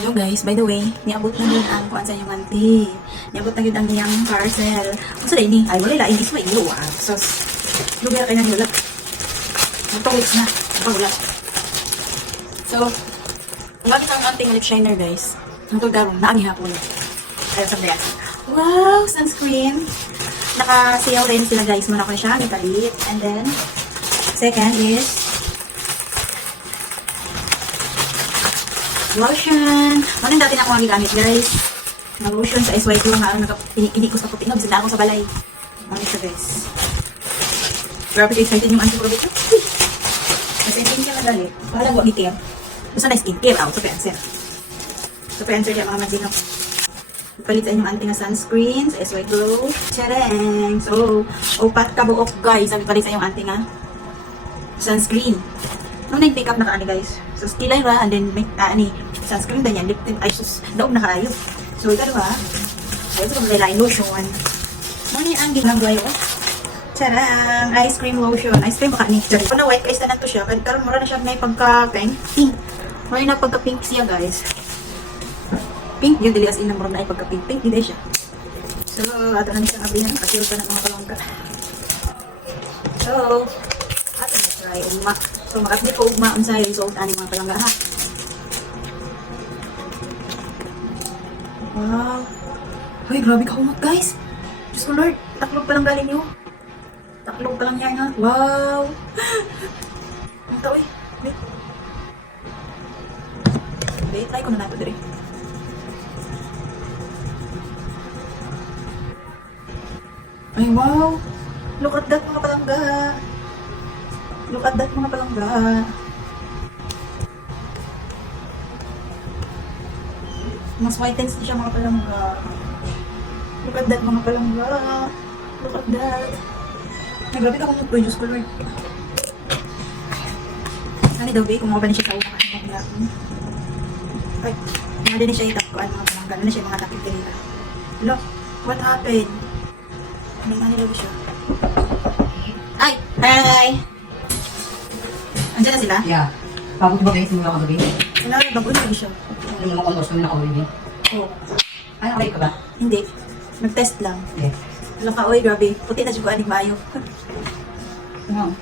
Hello guys, by the way, niabot na yun ang kuan sa inyong auntie. Niabot na yun ang niyang parcel. Kung sa ini, ay wala laing isma ilo ah. So, lugar kayo na niulat. Magpawits na, magpawulat. So, ang gamit ang auntie lip shiner guys. Ang tulgarong, naagi hapon. Kaya sa yan. Wow, sunscreen. Naka-sale rin sila guys. Muna ko siya, ipalit. And then, second is lotion. Ano yung dati na ako gamit guys? Na lotion sa SY ko nga hindi ko sa puti. Bisita ako sa balay. Ano siya guys? Grabe kayo excited yung anti-product ko. Kasi skincare na dali. Parang wag i-care. Basta na skincare out sa pencil. Sa pencil yung mga madinap. Ipalit sa inyong anti nga sunscreen sa SY Glow. Tadang! So, upat ka buok guys. Ang ipalit sa inyong anti nga sunscreen. Nung nag-pick up na ka guys. So, skilay ra, and then make sunscreen din yan. Lip tint, ay sus, daog na kayo. So, ito ba? So, ito kong line lotion. Muna ang ginagawa yun. Charang! Ice cream lotion. Ice cream baka ni. Kung na white, ice na to siya. Karoon mura na siya may pagka-pink. Pink. Mura na pagka-pink siya guys. Pink. Yung dili as in na mura na ay pagka-pink. Pink, hindi siya. So, ato na siya abihan. Nakasiro pa ng mga kalangka. So, ato na try umma. So, makapit ko ugma unsay result ani mga palangga ha. Wow. Hoy, grabe ka umat guys. Diyos ko Lord, taklog pa lang galing nyo. Taklog pa lang yan ha. Wow. Ang tao eh. Wait. Wait, try ko na nato dire. Ay, wow. Look at that mga palangga. Look at that mga palangga. Mas whitens siya mga palangga. Look at that mga palangga. Look at that. Naglabi ka kung mag-produce ko Lord. Ano daw ba? Kumuha ba na siya sa una ka? Ay, mga din siya itap ko. Ano mga palangga? Ano na siya mga tapit kanina? Look, what happened? Ano daw siya? Ay! Hi! Andiyan na sila? Yeah. Pagod ba kayo simula kagabi? Wala, bago na siya. Yung mga kondos kami nakawili. Oo. Ay, nakawili ka ba? Hindi. Nag-test lang. Yes. Wala ka, oy, grabe. Puti na siya ko aning maayo. Ano?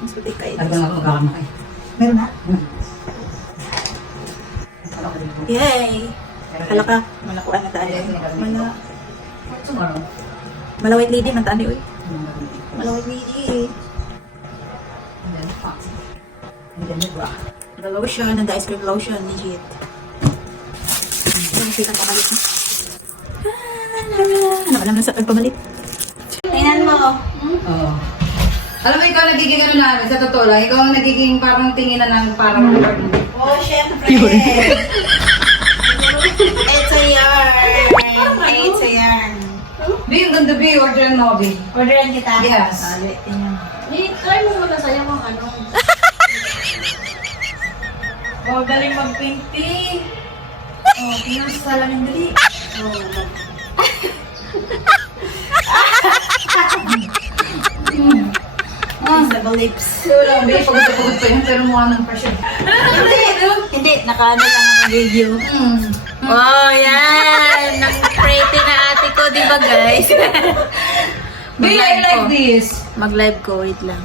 Mas puti kayo. Talagang ako magkakama kayo. Meron na? Wala ka dito. Yay! Kala ka, malakuan na tayo. Tomorrow. Malawit lady, man tayo, oy. Malawit lady. And then, fox. And then, rock. The lotion and the ice cream lotion, legit. Nakita ko malit. Ano alam na sa pagpamalit? Tingnan mo. Oo. Alam mo, ikaw nagiging ano namin, sa totoo lang, ikaw ang nagiging parang tinginan ng parang Oh, syempre. It's a yarn. It's a yarn. Bi, ang ganda Bi, orderan mo, Bi. Orderan kita? Yes. Try mo muna sayang ang ano. Oh, galing mag-painting. Oh, pinasa lang yung dali. Double lips. Wala, Bi, pagod pa yun, pero mukha ng pressure. Hindi, naka-ano lang ang video. Oh, yan! Nag-pretty na ate ko, di ba guys? Bi, I like this. Mag-live ko, wait lang.